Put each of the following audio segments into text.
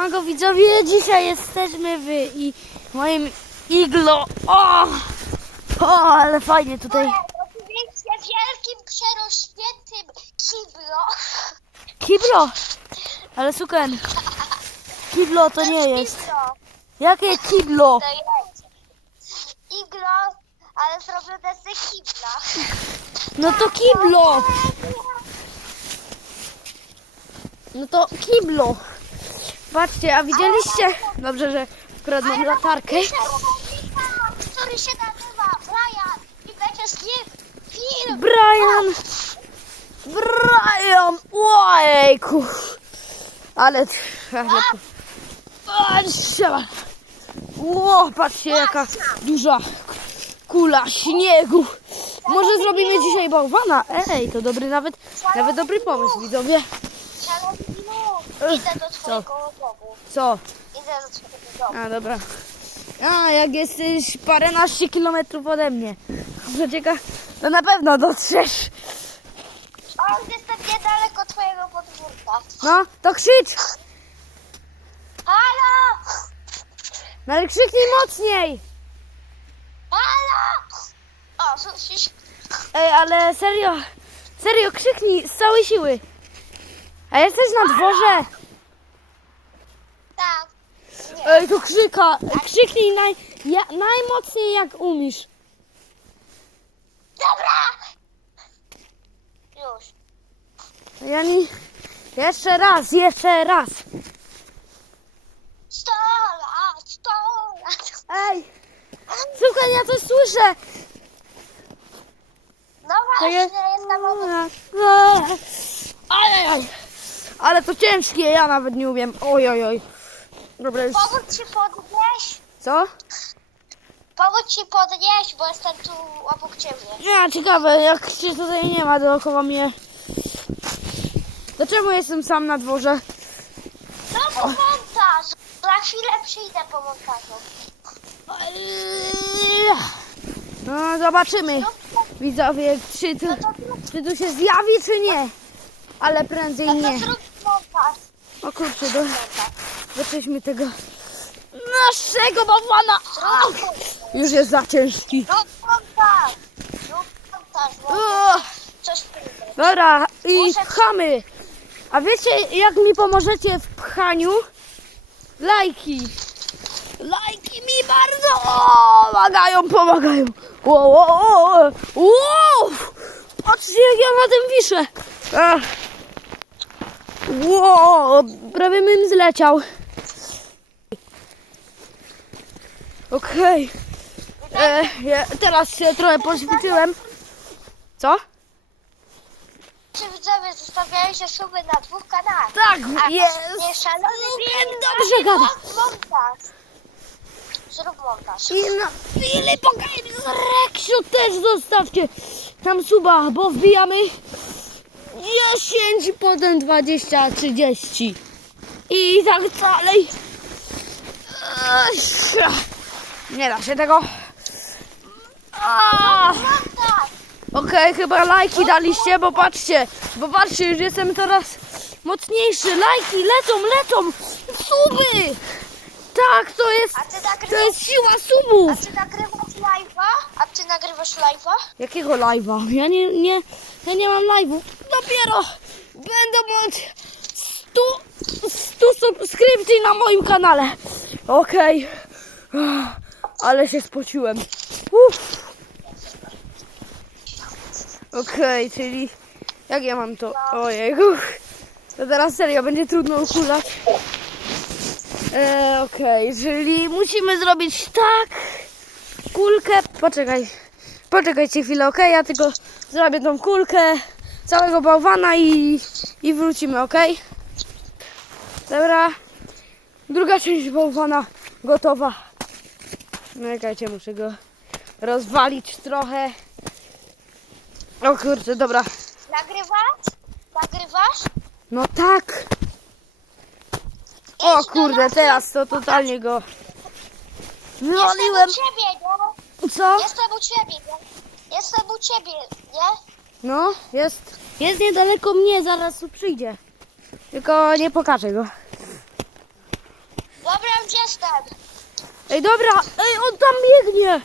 Siemanko widzowie, dzisiaj jesteśmy w i moim iglo. O! o, ale fajnie tutaj. Oczywiście wielkim, przerośniętym kiblo. Kiblo! Ale suken. Kiblo to nie jest. Jakie kiblo? To jest. Iglo, ale zrobione z kibla. No to kiblo! No to kiblo. Patrzcie, a widzieliście? Dobrze, że akurat mam latarkę. Który się nazywa Brian i będzie z nim film. Brian! Brian! Ojejku! Ale... Patrzcie! Ło, patrzcie jaka duża kula śniegu. Może zrobimy dzisiaj bałwana? Ej, to dobry nawet, nawet dobry pomysł, widzowie. Idę do twojego domu. Co? Idę do twojego domu. A, dobra. A, jak jesteś paręnaście kilometrów ode mnie. To na pewno dotrzesz. O, jestem niedaleko twojego podwórka. No, to krzycz! Halo! No ale krzyknij mocniej! Halo! O, słyszysz? Ej, ale serio, serio, krzyknij z całej siły. A jesteś na dworze? Tak. Ej, to krzyka, krzyknij naj, ja, najmocniej jak umiesz. Dobra! Już. Ja nie... Jeszcze raz, jeszcze raz. Sto lat, sto lat. Ej, słuchaj, ja coś słyszę. No jest... właśnie, jestem obok. Aj. Ale to ciężkie, ja nawet nie umiem. Oj, oj, oj. Dobra, już. Pomóc ci podnieść? Co? Pomóc ci podnieść, bo jestem tu obok ciebie. Nie, ciekawe, jak się tutaj nie ma dookoła mnie. Dlaczego jestem sam na dworze? No montaż. Za chwilę przyjdę po montażu. No, zobaczymy. Widzowie, czy tu, czy tu się zjawi, czy nie. Ale prędzej No to nie. zrób montaż. O kurczę, do, doszliśmy tego naszego bałwana. Już jest za ciężki. Zrób montaż. Zrób montaż, bo O, coś przyjdę. dobra, i pchamy. A wiecie, jak mi pomożecie w pchaniu? Lajki. Lajki mi bardzo pomagają, pomagają. Wow, wow, wow, wow. Patrzcie, jak ja na tym wiszę. Ach. Wow, prawie bym zleciał. Okej. E, ja Teraz się trochę poćwiczyłem. Co? Czy widzowie zostawiają się suby na dwóch kanałach? Tak, A jest. nie Lubię, film, dobrze gada. zrób montaż. Zrób montaż. I na Filip z Reksiu też zostawcie tam suba, bo wbijamy 10, potem 20, 30 i tak dalej. Ech, Nie da się tego. A, Montaż. Okej, chyba lajki daliście, bo patrzcie, bo patrzcie, już jestem coraz mocniejszy. Lajki lecą, lecą, suby! Tak, to jest, A ty to jest siła a subów. ty nagrywasz live'a? A ty nagrywasz live'a? Jakiego live'a? Ja nie, nie, ja nie mam live'u. Dopiero będę mieć 100, 100 subskrypcji na moim kanale. Okej. Ale się spociłem. Uff. Okej, czyli jak ja mam to? Ojejku. To teraz serio będzie trudno ukulać. E, Okej, czyli musimy zrobić tak. Kulkę. Poczekaj. Poczekajcie chwilę, ok? Ja tylko zrobię tą kulkę całego bałwana i, i wrócimy, ok? Dobra. Druga część bałwana gotowa. No czekajcie, muszę go rozwalić trochę. O kurczę, dobra. Nagrywasz? Nagrywasz? No tak. O Idź do kurde, nas. teraz to totalnie go. Jestem u ciebie, nie? Co? Jestem u ciebie, nie? Jestem u ciebie, nie? No, jest, jest niedaleko mnie, zaraz tu przyjdzie. Tylko nie pokażę go. już jestem. Ej, dobra, ej, on tam biegnie.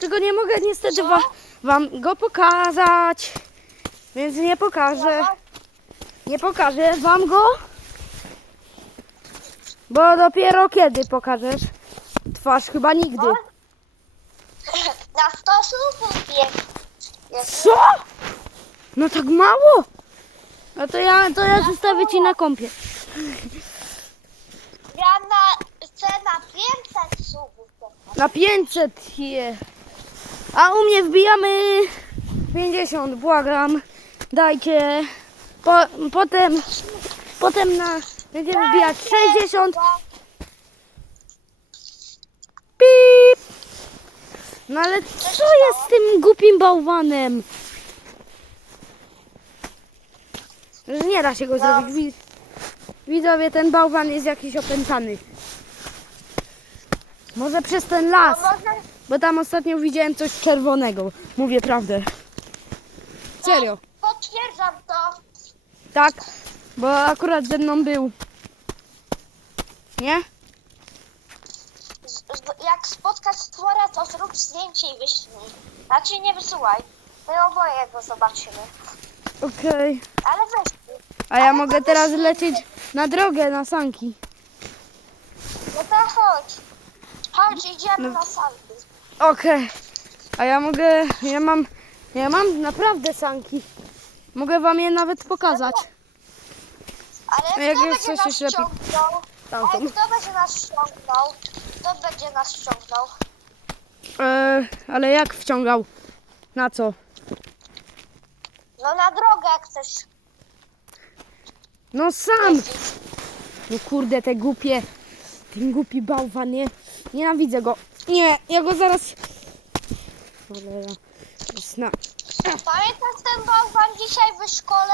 Tylko nie mogę niestety wa wam go pokazać. Więc nie pokażę. Nie pokażę wam go. Bo dopiero kiedy pokażesz? Twarz chyba nigdy. Na 100 słów jest. jest. Co? No tak mało? No to ja, to ja zostawię ci na kąpie. Ja na, chcę na 500 słów. Na 500 je. A u mnie wbijamy 50, błagam. Dajcie. Po, potem, potem na, będziemy wbijać 60. Pip. No ale co jest z tym głupim bałwanem? Że nie da się go zrobić. Wi- Widzowie, ten bałwan jest jakiś opętany. Może przez ten las. No Bo tam ostatnio widziałem coś czerwonego. Mówię prawdę. Serio. potwierdzam to. Tak. Bo akurat ze mną był. Nie? Z, z, jak spotkasz stwora, to zrób zdjęcie i wyślij. Znaczy nie wysyłaj. My oboje go zobaczymy. Okej. Ale weź. A ja mogę teraz lecieć na drogę, na sanki. No to chodź. Chodź, idziemy na sanki. Okej. A ja mogę, ja mam, ja mam naprawdę sanki. Mogę wam je nawet pokazać. Ale A jak kto będzie nas? Tamtą. Ej, kto będzie nas ściągnął? Kto będzie nas ściągnął? E, ale jak wciągał? Na co? No na drogę jak chcesz No sam. jeździć. No kurde, te głupie, ten głupi bałwan, nie? Nienawidzę go. Nie, ja go zaraz... Cholera. Jasna. Pamiętasz ten bałwan dzisiaj w szkole?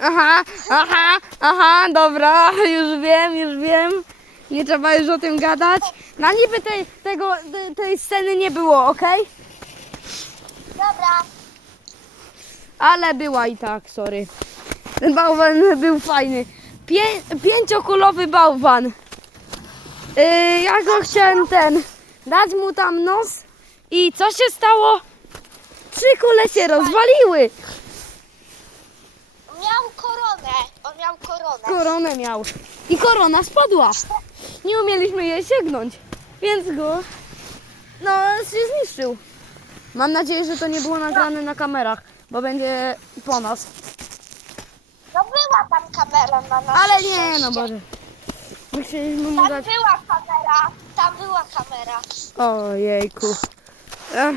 Aha, aha, aha, dobra, już wiem, już wiem. Nie trzeba już o tym gadać. Na niby tej, tego, te- tej sceny nie było, ok? Dobra. Ale była i tak, sorry. Ten bałwan był fajny. Pię, pięciokulowy bałwan. Yy, ja go chciałem ten, dać mu tam nos i co się stało? Trzy kule się rozwaliły. Miał koronę. On miał koronę. Koronę miał. I korona spadła. Nie umieliśmy jej sięgnąć, więc go no się zniszczył. Mam nadzieję, że to nie było nagrane na kamerach, bo będzie po nas. No była tam kamera na nas. Ale nie, no Boże. My chcieliśmy mu Tam dać... była kamera. Tam była kamera. Ojejku. Ech,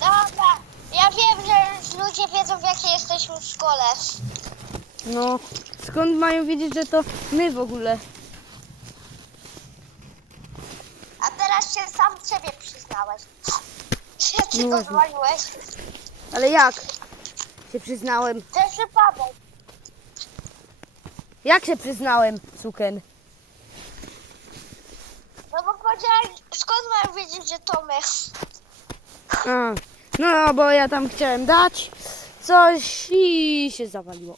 Dobra. Ja wiem, że ludzie wiedzą w jakiej jesteśmy w szkole. no, skąd mają wiedzieć, że to my w ogóle? A teraz się sam siebie przyznałeś. Że ty No. Ale jak? Się przyznałem. To jest przypadek. Jak się przyznałem, suken? Bo powiedziałeś, skąd mają wiedzieć, że to my? A, no, bo ja tam chciałem dać coś i się zawaliło.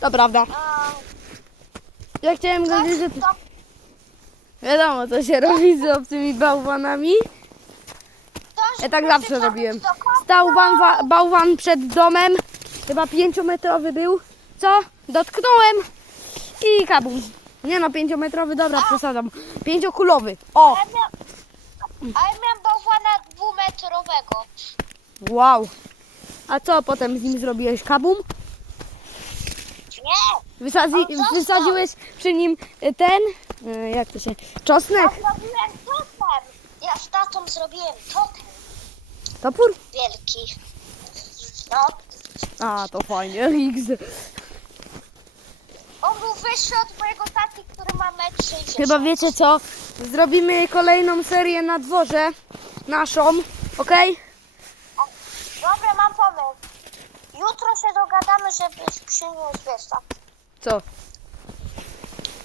To prawda. A, Ja chciałem tak, powiedzieć, że to, wiadomo, co się robi z obcymi bałwanami. to Ja tak zawsze robiłem. Stał bałwa, bałwan przed domem, chyba pięciometrowy był. Co? Dotknąłem i kabum. Nie no, pięciometrowy, dobra, przesadzam. Pięciokulowy. O, Ale miał- Ale miałem bałwana dwumetrowego. wow. A co potem z nim zrobiłeś? Kabum? Nie, Wysadzi, On został. wysadziłeś przy nim y, ten, y, jak to się, czosnek? ja zrobiłem totem. Ja z tatą zrobiłem totem Topór? wielki. No, A, to fajnie, X. on był wyższy od mojego taty, który ma metr 60. Chyba wiecie co? Zrobimy kolejną serię na dworze, naszą, okej? Dobra, mam pomysł. Jutro się dogadamy, żebyś przyniósł wiesz co, Co?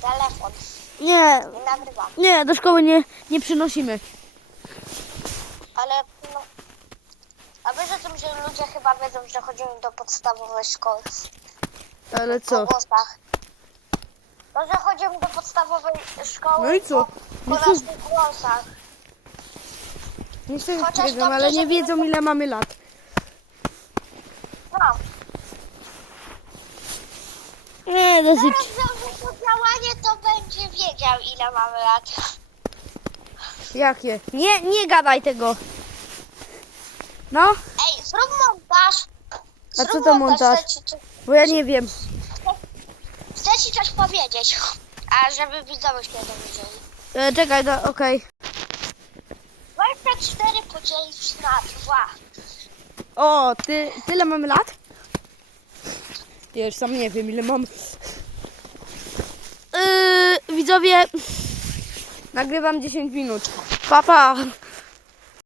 telefon Nie, i nagrywam. nie, do szkoły nie, nie przynosimy. Ale no... A wiesz o tym, że ludzie chyba wiedzą, że chodzimy do podstawowej szkoły. Ale Po co? głosach. Może chodzimy do podstawowej szkoły No i co? po, No naszych głosach. Nie chcę Chociaż wiedzą, dobrze, ale nie wiedzą ile mamy lat. No. Nie, dosyć. Teraz założę to działanie, to będzie wiedział ile mamy lat. Jakie? Nie, nie gadaj tego. No, Ej, zrób montaż. A co to montaż? Bo ja nie wiem. Powiedzieć. A żeby widzowie się dowiedzieli. E, czekaj, do, okej. 24 podzielić na 2. O, ty, tyle mamy lat? Ja już sam nie wiem ile mam. Yy, widzowie, nagrywam 10 minut. Papa. Pa.